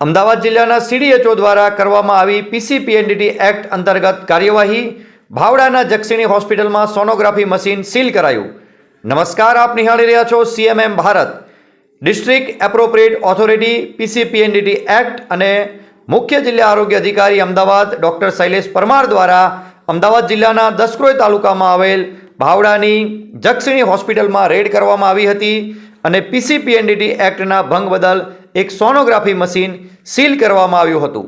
અમદાવાદ જિલ્લાના CDHO દ્વારા કરવામાં આવી PCPNDT એક્ટ અંતર્ગત કાર્યવાહી. ભાવડાના જક્ષિણી હોસ્પિટલમાં સોનોગ્રાફી મશીન સીલ કરાયું. નમસ્કાર, આપ નિહાળી રહ્યા છો CMM Bharat. District appropriate authority PCPNDT act અને મુખ્ય જિલ્લા આરોગ્ય અધિકારી અમદાવાદ ડૉક્ટર શૈલેષ પરમાર દ્વારા અમદાવાદ જિલ્લાના દસક્રોઈ તાલુકામાં આવેલ ભાવડાની જક્ષિણી હોસ્પિટલમાં રેડ કરવામાં આવી હતી અને PCPNDT એક્ટના ભંગ બદલ એક સોનોગ્રાફી મશીન સીલ કરવામાં આવ્યું હતું.